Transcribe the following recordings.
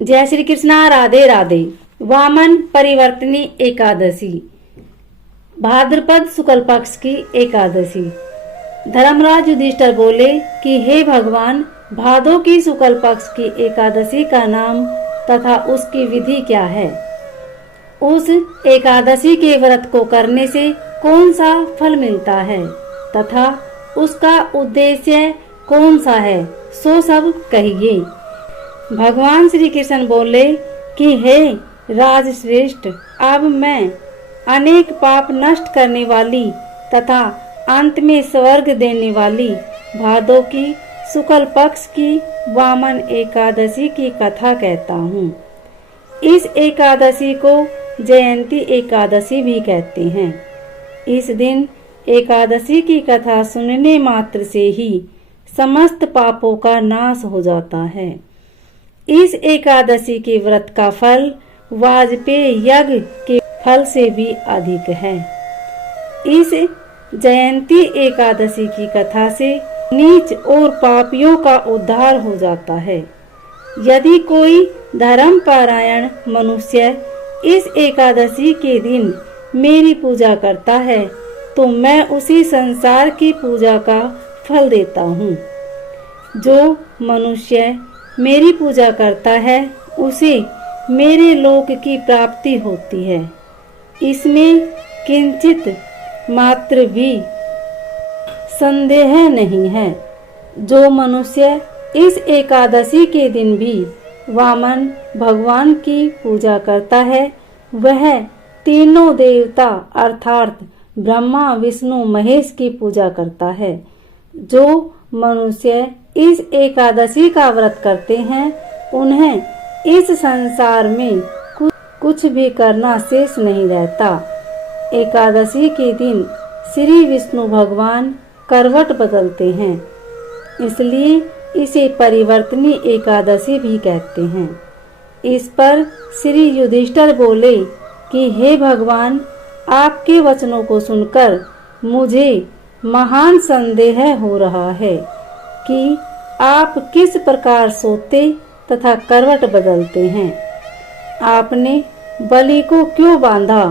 जय श्री कृष्णा। राधे राधे। वामन परिवर्तनी एकादशी, भाद्रपद शुक्ल पक्ष की एकादशी। धर्मराज युधिष्ठिर बोले कि हे भगवान, भादो की शुक्ल पक्ष की एकादशी का नाम तथा उसकी विधि क्या है? उस एकादशी के व्रत को करने से कौन सा फल मिलता है तथा उसका उद्देश्य कौन सा है, सो सब कहिए। भगवान श्री कृष्ण बोले कि हे राजश्रेष्ठ, अब मैं अनेक पाप नष्ट करने वाली तथा अंत में स्वर्ग देने वाली भादो की शुक्ल पक्ष की वामन एकादशी की कथा कहता हूँ। इस एकादशी को जयंती एकादशी भी कहते हैं। इस दिन एकादशी की कथा सुनने मात्र से ही समस्त पापों का नाश हो जाता है। इस एकादशी के व्रत का फल वाजपेय यज्ञ के फल से भी अधिक है। इस जयंती एकादशी की कथा से नीच और पापियों का उद्धार हो जाता है। यदि कोई धर्मपरायण मनुष्य इस एकादशी के दिन मेरी पूजा करता है तो मैं उसी संसार की पूजा का फल देता हूँ। जो मनुष्य मेरी पूजा करता है उसे मेरे लोक की प्राप्ति होती है। इसमें किंचित मात्र भी संदेह नहीं है। जो मनुष्य इस एकादशी के दिन भी वामन भगवान की पूजा करता है वह तीनों देवता अर्थात ब्रह्मा विष्णु महेश की पूजा करता है। जो मनुष्य इस एकादशी का व्रत करते हैं उन्हें इस संसार में कुछ भी करना शेष नहीं रहता। एकादशी के दिन श्री विष्णु भगवान करवट बदलते हैं, इसलिए इसे परिवर्तनी एकादशी भी कहते हैं। इस पर श्री युधिष्ठिर बोले कि हे भगवान, आपके वचनों को सुनकर मुझे महान संदेह हो रहा है कि आप किस प्रकार सोते तथा करवट बदलते हैं। आपने बलि को क्यों बांधा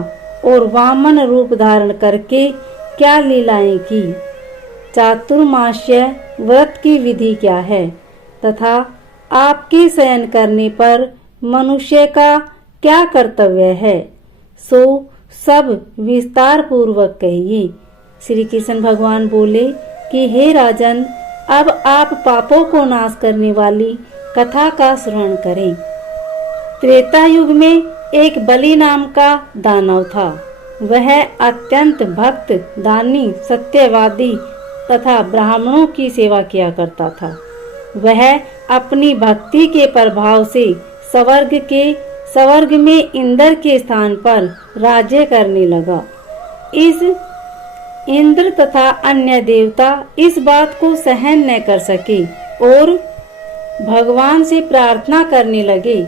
और वामन रूप धारण करके क्या लीलाएं की? चातुर्मास्य व्रत की विधि क्या है तथा आपके शयन करने पर मनुष्य का क्या कर्तव्य है, सो सब विस्तार पूर्वक कहिए। श्री कृष्ण भगवान बोले कि हे राजन, अब आप पापों को नाश करने वाली कथा का श्रवण करें। त्रेता युग में एक बलि नाम का दानव था। वह अत्यंत भक्त, दानी, सत्यवादी तथा ब्राह्मणों की सेवा किया करता था। वह अपनी भक्ति के प्रभाव से स्वर्ग में इंद्र के स्थान पर राज्य करने लगा। इस इंद्र तथा अन्य देवता इस बात को सहन न कर सके और भगवान से प्रार्थना करने लगे।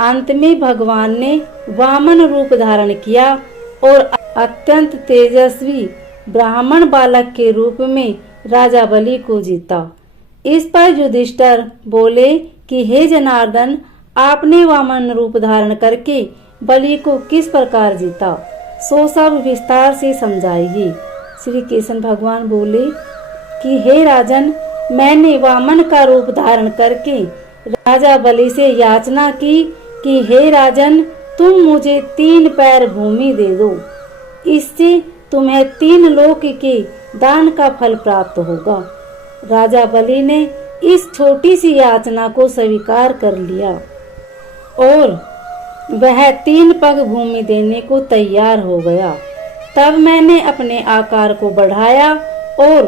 अंत में भगवान ने वामन रूप धारण किया और अत्यंत तेजस्वी ब्राह्मण बालक के रूप में राजा बलि को जीता। इस पर युधिष्ठिर बोले कि हे जनार्दन, आपने वामन रूप धारण करके बलि को किस प्रकार जीता, सो सब विस्तार से समझाइए। श्री कृष्ण भगवान बोले कि हे राजन, मैंने वामन का रूप धारण करके राजा बलि से याचना की कि हे राजन, तुम मुझे 3 पैर भूमि दे दो, इससे तुम्हें 3 लोक के दान का फल प्राप्त होगा। राजा बलि ने इस छोटी सी याचना को स्वीकार कर लिया और वह 3 पग भूमि देने को तैयार हो गया। तब मैंने अपने आकार को बढ़ाया और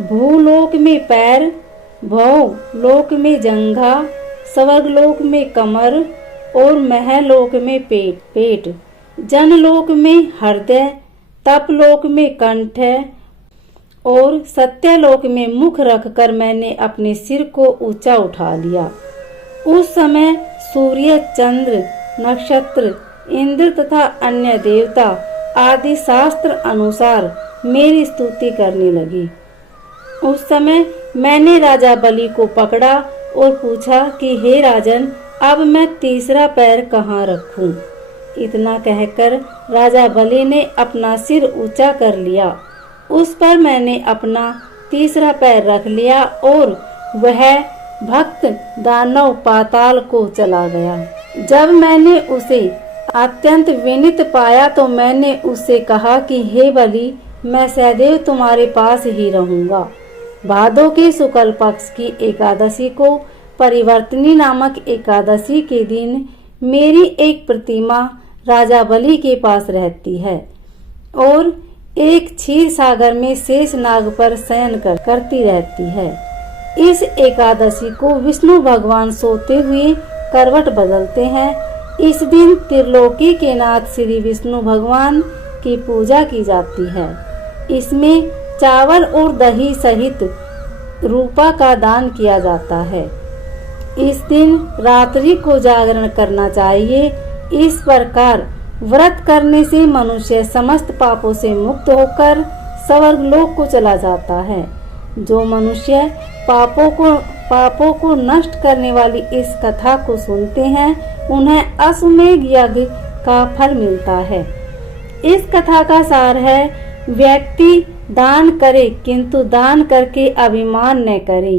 भूलोक में पैर, भवलोक में जंघा, स्वर्गलोक में कमर और महलोक में पेट, जनलोक में हृदय, तपलोक में कंठ और सत्यलोक में मुख रखकर मैंने अपने सिर को ऊंचा उठा लिया। उस समय सूर्य, चंद्र, नक्षत्र, इंद्र तथा अन्य देवता आदि शास्त्र अनुसार मेरी स्तुति करने लगी। उस समय मैंने राजा बलि को पकड़ा और पूछा कि हे राजन, अब मैं तीसरा पैर कहाँ रखूं? इतना कहकर राजा बलि ने अपना सिर ऊंचा कर लिया। उस पर मैंने अपना तीसरा पैर रख लिया और वह भक्त दानव पाताल को चला गया। जब मैंने उसे अत्यंत विनीत पाया तो मैंने उससे कहा कि हे बलि, मैं सदैव तुम्हारे पास ही रहूंगा। भादों के शुक्ल पक्ष की एकादशी को परिवर्तनी नामक एकादशी के दिन मेरी एक प्रतिमा राजा बलि के पास रहती है और एक क्षीर सागर में शेष नाग पर शयन करती रहती है। इस एकादशी को विष्णु भगवान सोते हुए करवट बदलते हैं। इस दिन त्रिलोकी के नाथ श्री विष्णु भगवान की पूजा की जाती है। इसमें चावल और दही सहित रूपा का दान किया जाता है। इस दिन रात्रि को जागरण करना चाहिए। इस प्रकार व्रत करने से मनुष्य समस्त पापों से मुक्त होकर स्वर्ग लोक को चला जाता है। जो मनुष्य पापों को नष्ट करने वाली इस कथा को सुनते हैं उन्हें अश्वमेध यज्ञ का फल मिलता है। इस कथा का सार है, व्यक्ति दान करे किंतु दान करके अभिमान न करे।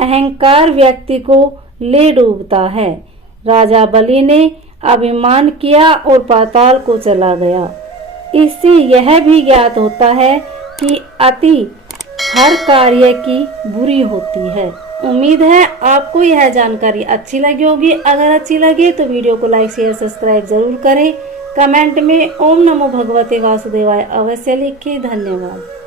अहंकार व्यक्ति को ले डूबता है। राजा बलि ने अभिमान किया और पाताल को चला गया। इससे यह भी ज्ञात होता है कि अति हर कार्य की बुरी होती है। उम्मीद है आपको यह जानकारी अच्छी लगी होगी। अगर अच्छी लगी तो वीडियो को लाइक शेयर सब्सक्राइब जरूर करें। कमेंट में ओम नमो भगवते वासुदेवाय अवश्य लिखें। धन्यवाद।